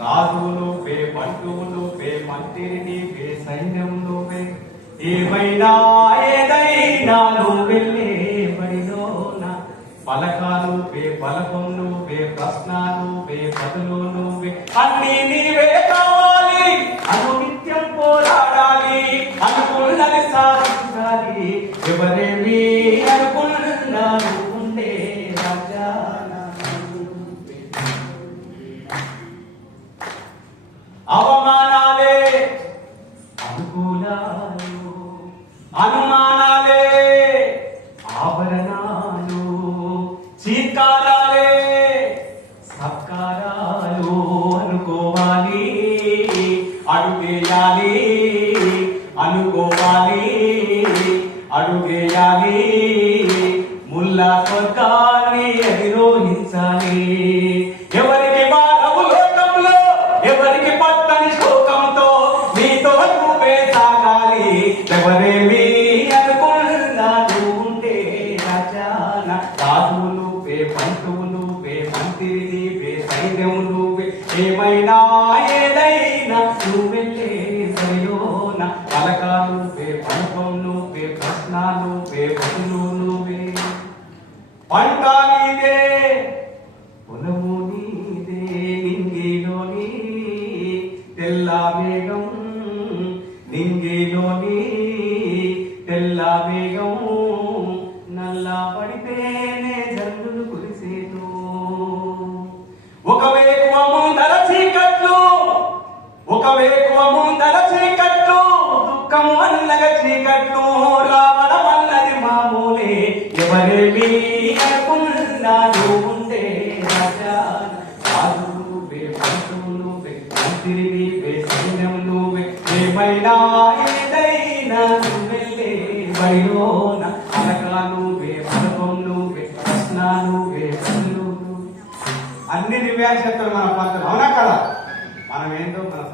రాజు నువ్వే, బంటువు నువ్వే, మంత్రి నీవే, సైన్యం నువ్వే, ఏమైనా ఏదైనా నువ్వెళ్ళే బడిలోన పలకా నువ్వే, బలకం నువ్వే, ప్రశ్న నువ్వే, బదులు నువ్వే, అన్నీ నీవే కావాలి. అనునిత్యం పోరాడాలి, అనుకున్నది సాధించాలి. ఎవరేమి అనుకున్నారు ఉండే అవమానాలే అనుకూలాలు, అనుమానాలే ఆభరణాలు, చీత్కారాలే సత్కారాలు. అనుకోవాలి, అడుగేయాలి, అనుకోవాలి, అడుగేయాలి. ముల్లా స్వర్గాన్ని అధిరోహించాలి. ఎవరికి మానవు లోకంలో, ఎవరికి పట్టని శోకంతో నీతో నువ్వే సాగాలి. ఎవరేమి అనుకున్నాను ఉంటే రాజాన. రాజు నువ్వే, పంతువు నువ్వే, మంత్రి నీవే, సైన్యం నువ్వే, ఏమైనా ఏదైనా నువ్వెళ్ళే సరిలోన పలకా నువ్వే, పలకం నువ్వే, ప్రశ్న నువ్వే, బదులు నువ్వే. పంట నీదే, పొలము నీదే, నింగిలోని తెల్ల మేఘం, నింగిలోని తెల్ల మేఘం నల్లా పడితేనే జల్లులు కురిసేను. ఒక వేకువ ముందర చీకట్లు, ఒక వేకువ ముందర చీకట్లు, దుఃఖము అన్నగా చీకట్లు రావడం అన్నది మామూలే. ఎవరేమి అనుకున్నాను ఉండే రాజా. రాజు నువ్వే, పంతువు నువ్వే, మంత్రి నీవే, సైన్యం నువ్వే, ఏమైనా ఏదైనా నువ్వెళ్ళే బడిలోన పలకా నువ్వే, పలకం నువ్వే, ప్రశ్న నువ్వే, బదులు నువ్వే. అన్ని దివ్యాలు చెప్తారు మన పాత్రలు. అవునా కదా? మనం ఏంటో మన